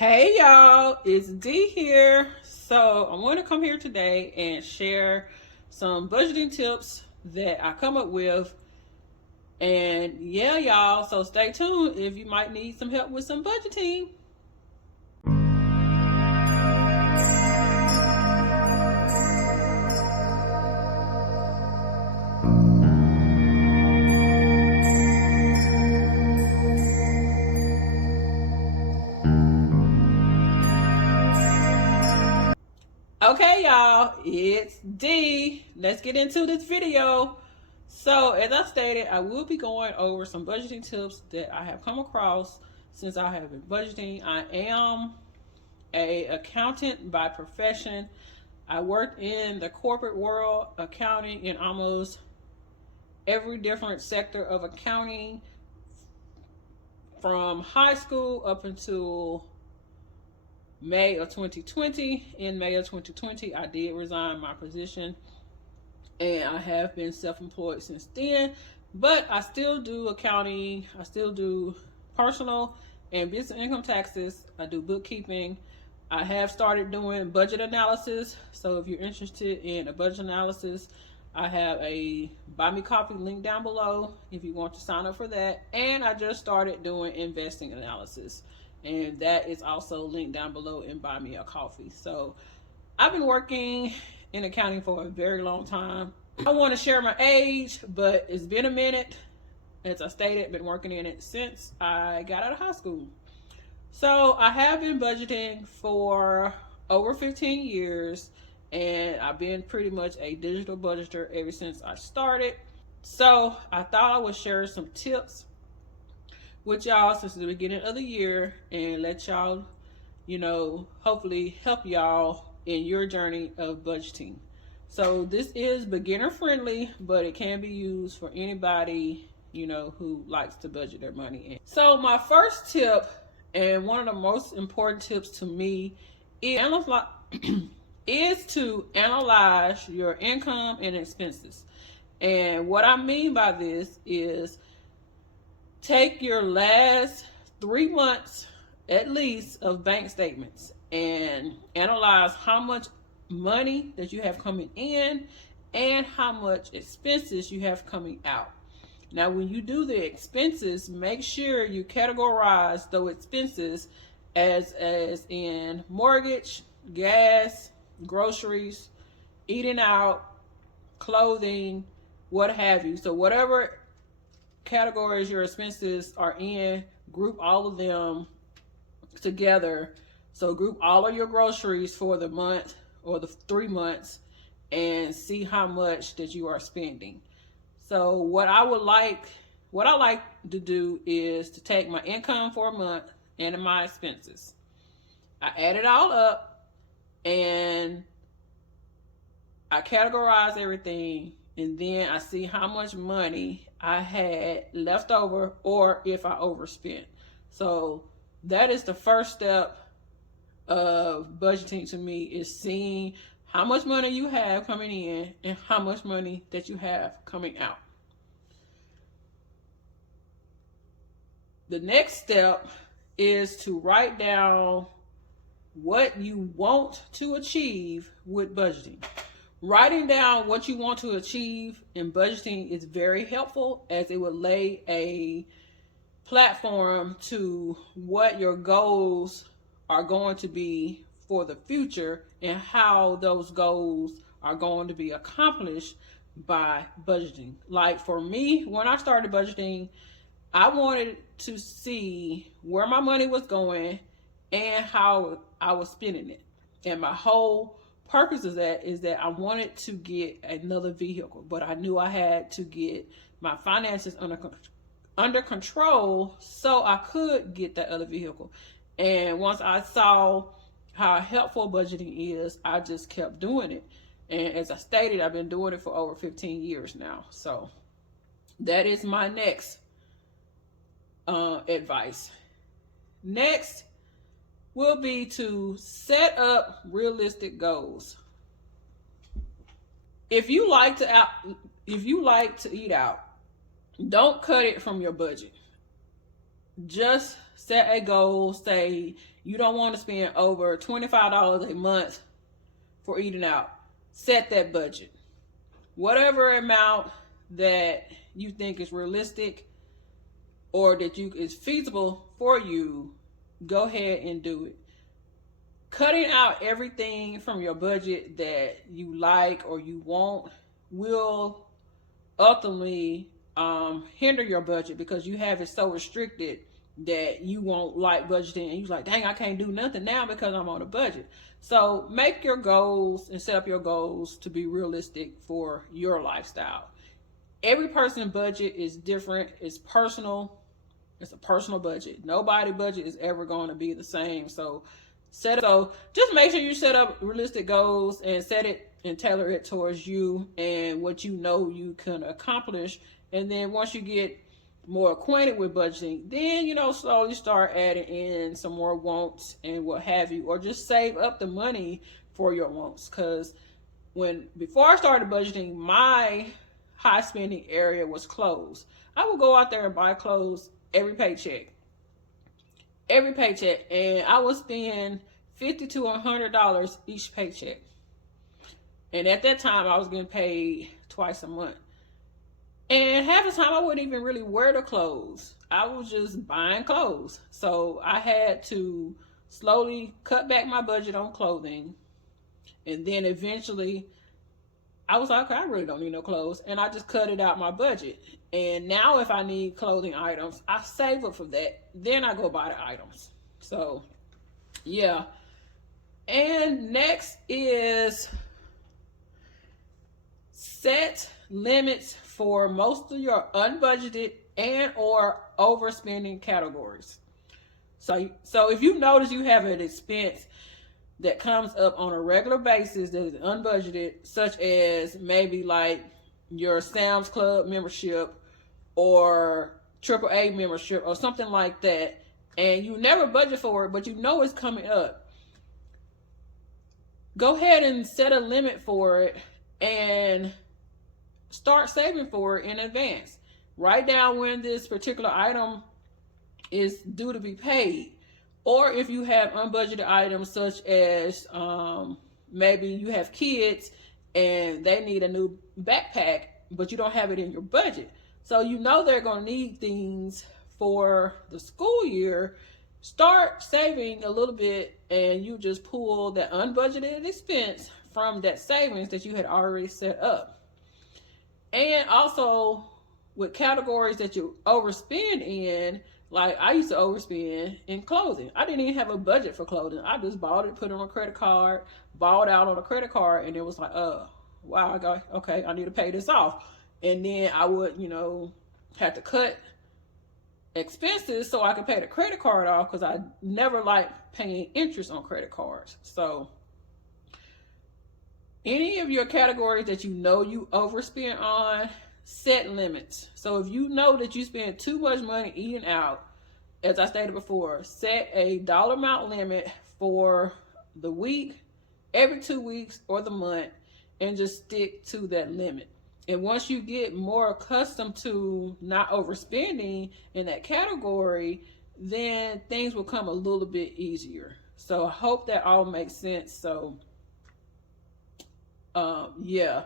Hey y'all, it's D here. So I want to come here today and share some budgeting tips that I come up with. And yeah, y'all, so stay tuned if you might need some help with some budgeting. Okay, y'all, it's D. Let's get into this video. So, as I stated, I will be going over some budgeting tips that I have come across since I have been budgeting. I am an accountant by profession. I worked in the corporate world, accounting in almost every different sector of accounting, from high school up until May of 2020. In May of 2020, I did resign my position, and I have been self-employed since then. But I still do accounting. I still do personal and business income taxes. I do bookkeeping. I have started doing budget analysis. So if you're interested in a budget analysis, I have a buy me coffee link down below if you want to sign up for that. And I just started doing investing analysis, and that is also linked down below in buy me a coffee. So I've been working in accounting for a very long time. I don't want to share my age, but it's been a minute. As I stated, been working in it since I got out of high school. So I have been budgeting for over 15 years, and I've been pretty much a digital budgeter ever since I started. So I thought I would share some tips with y'all since the beginning of the year and let y'all, hopefully help y'all in your journey of budgeting. So this is beginner friendly, but it can be used for anybody, who likes to budget their money in. So my first tip, and one of the most important tips to me, is to analyze your income and expenses. And what I mean by this is take your last 3 months at least of bank statements and analyze how much money that you have coming in and how much expenses you have coming out. Now, when you do the expenses, make sure you categorize those expenses as in mortgage, gas, groceries, eating out, clothing, what have you. So whatever categories your expenses are in, group all of them together. So group all of your groceries for the month or the 3 months and see how much that you are spending. So what I like to do is to take my income for a month and my expenses. I add it all up and I categorize everything, and then I see how much money I had left over or if I overspent. So that is the first step of budgeting to me, is seeing how much money you have coming in and how much money that you have coming out. The next step is to write down what you want to achieve with budgeting. Writing down what you want to achieve in budgeting is very helpful, as it will lay a platform to what your goals are going to be for the future and how those goals are going to be accomplished by budgeting. Like for me, when I started budgeting, I wanted to see where my money was going and how I was spending it. And my whole purpose of that is that I wanted to get another vehicle, but I knew I had to get my finances under control so I could get that other vehicle. And once I saw how helpful budgeting is, I just kept doing it. And as I stated, I've been doing it for over 15 years now. So that is my next advice. Next will be to set up realistic goals. If you like to eat out, don't cut it from your budget. Just set a goal. Say you don't want to spend over $25 a month for eating out. Set that budget. Whatever amount that you think is realistic or that is feasible for you, go ahead and do it. Cutting out everything from your budget that you like or you want will ultimately hinder your budget, because you have it so restricted that you won't like budgeting, and you're like, dang, I can't do nothing now because I'm on a budget. So make your goals and set up your goals to be realistic for your lifestyle. Every person's budget is different. It's personal. It's a personal budget. Nobody's budget is ever going to be the same. So just make sure you set up realistic goals and set it and tailor it towards you and what you know you can accomplish. And then once you get more acquainted with budgeting, then, slowly start adding in some more wants and what have you, or just save up the money for your wants. Because before I started budgeting, my high spending area was clothes. I would go out there and buy clothes every paycheck, and I would spend $50 to $100 each paycheck. And at that time, I was getting paid twice a month. And half the time, I wouldn't even really wear the clothes. I was just buying clothes. So I had to slowly cut back my budget on clothing. And then eventually, I was like, okay, I really don't need no clothes. And I just cut it out my budget. And now if I need clothing items, I save up for that. Then I go buy the items. So, yeah. And next is set limits for most of your unbudgeted and or overspending categories. So if you notice you have an expense that comes up on a regular basis that is unbudgeted, such as maybe like your Sam's Club membership or AAA membership or something like that, and you never budget for it, but you know it's coming up, go ahead and set a limit for it and start saving for it in advance. Write down when this particular item is due to be paid. Or if you have unbudgeted items, such as maybe you have kids and they need a new backpack, but you don't have it in your budget. So you know they're going to need things for the school year. Start saving a little bit, and you just pull that unbudgeted expense from that savings that you had already set up. And also with categories that you overspend in, like I used to overspend in clothing. I didn't even have a budget for clothing. I just bought it, put it on a credit card, bought out on a credit card, and it was like, wow, okay, I need to pay this off. And then I would, have to cut expenses so I could pay the credit card off, because I never liked paying interest on credit cards. So any of your categories that you know you overspend on, set limits. So if you know that you spend too much money eating out, as I stated before, set a dollar amount limit for the week, every 2 weeks, or the month, and just stick to that limit. And once you get more accustomed to not overspending in that category, then things will come a little bit easier. So I hope that all makes sense. So yeah.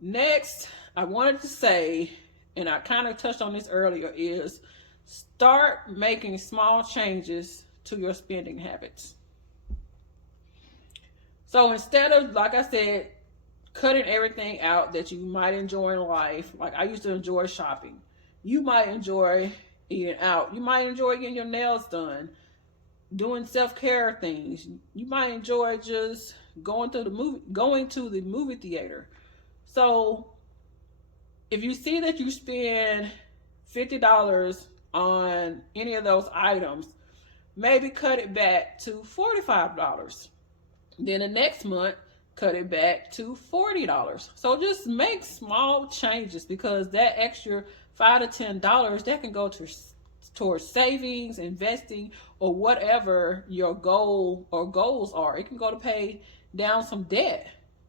Next, I wanted to say, and I kind of touched on this earlier, is start making small changes to your spending habits. So instead of, like I said, cutting everything out that you might enjoy in life, like I used to enjoy shopping, you might enjoy eating out. You might enjoy getting your nails done, doing self-care things. You might enjoy just going to the movie theater. So if you see that you spend $50 on any of those items, maybe cut it back to $45. Then the next month, cut it back to $40. So just make small changes, because that extra $5 to $10 that can go towards savings, investing, or whatever your goal or goals are. It can go to pay down some debt.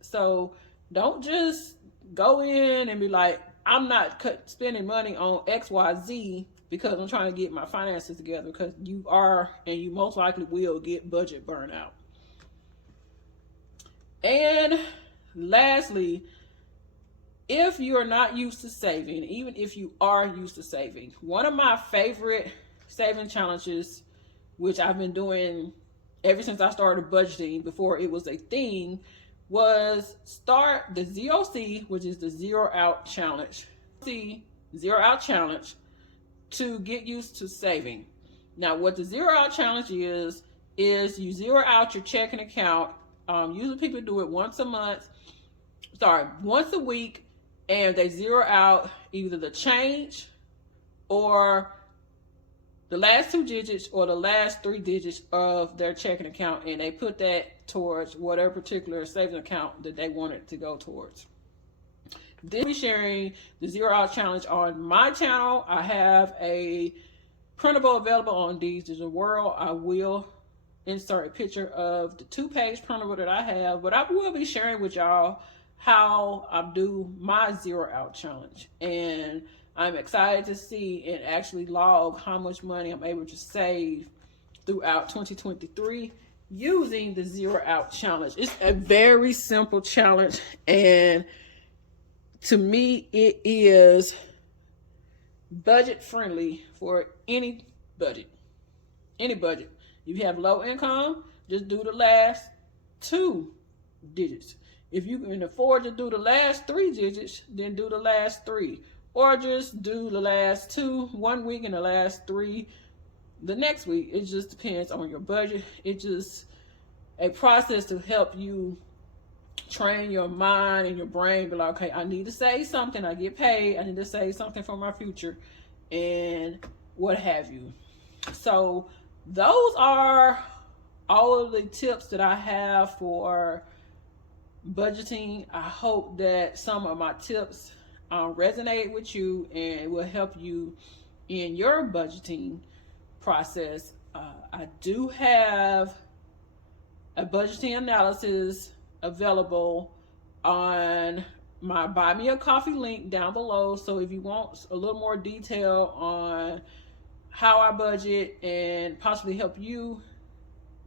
So don't just go in and be like, I'm not spending money on XYZ because I'm trying to get my finances together, because you are and you most likely will get budget burnout. And lastly, if you're not used to saving, even if you are used to saving, one of my favorite saving challenges, which I've been doing ever since I started budgeting before it was a thing, was start the ZOC, which is the Zero Out Challenge. The Zero Out Challenge to get used to saving. Now, what the Zero Out Challenge is you zero out your checking account. Usually people do it once a week, and they zero out either the change or the last 2 digits or the last 3 digits of their checking account, and they put that towards whatever particular savings account that they want it to go towards. Then we'll be sharing the Zero Out Challenge on my channel. I have a printable available on Digital World. I will insert a picture of the 2-page printable that I have, but I will be sharing with y'all how I do my Zero Out Challenge. And I'm excited to see and actually log how much money I'm able to save throughout 2023 using the Zero Out Challenge. It's a very simple challenge, and to me, it is budget friendly for any budget. Any budget. If you have low income, just do the last 2 digits. If you can afford to do the last 3 digits, then do the last 3. Or just do the last 2 one week and the last 3 the next week. It just depends on your budget. It's just a process to help you train your mind and your brain. Be like, okay, I need to save something. I get paid. I need to save something for my future, and what have you. So those are all of the tips that I have for budgeting. I hope that some of my tips resonate with you and will help you in your budgeting process. I do have a budgeting analysis available on my Buy Me a Coffee link down below. So if you want a little more detail on how I budget and possibly help you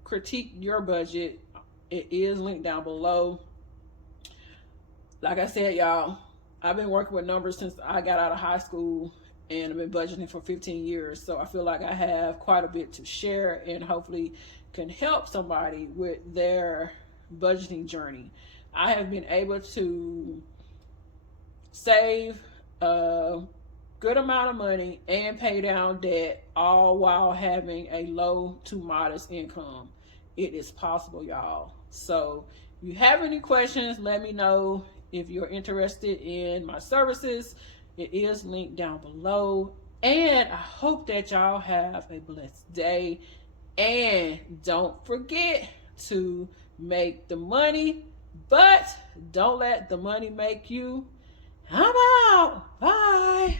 critique your budget, it is linked down below. Like I said, y'all, I've been working with numbers since I got out of high school, and I've been budgeting for 15 years. So I feel like I have quite a bit to share and hopefully can help somebody with their budgeting journey. I have been able to save a good amount of money and pay down debt, all while having a low to modest income. It is possible, y'all. So if you have any questions, let me know. If you're interested in my services, it is linked down below. And I hope that y'all have a blessed day. And don't forget to make the money, but don't let the money make you. I'm out. Bye.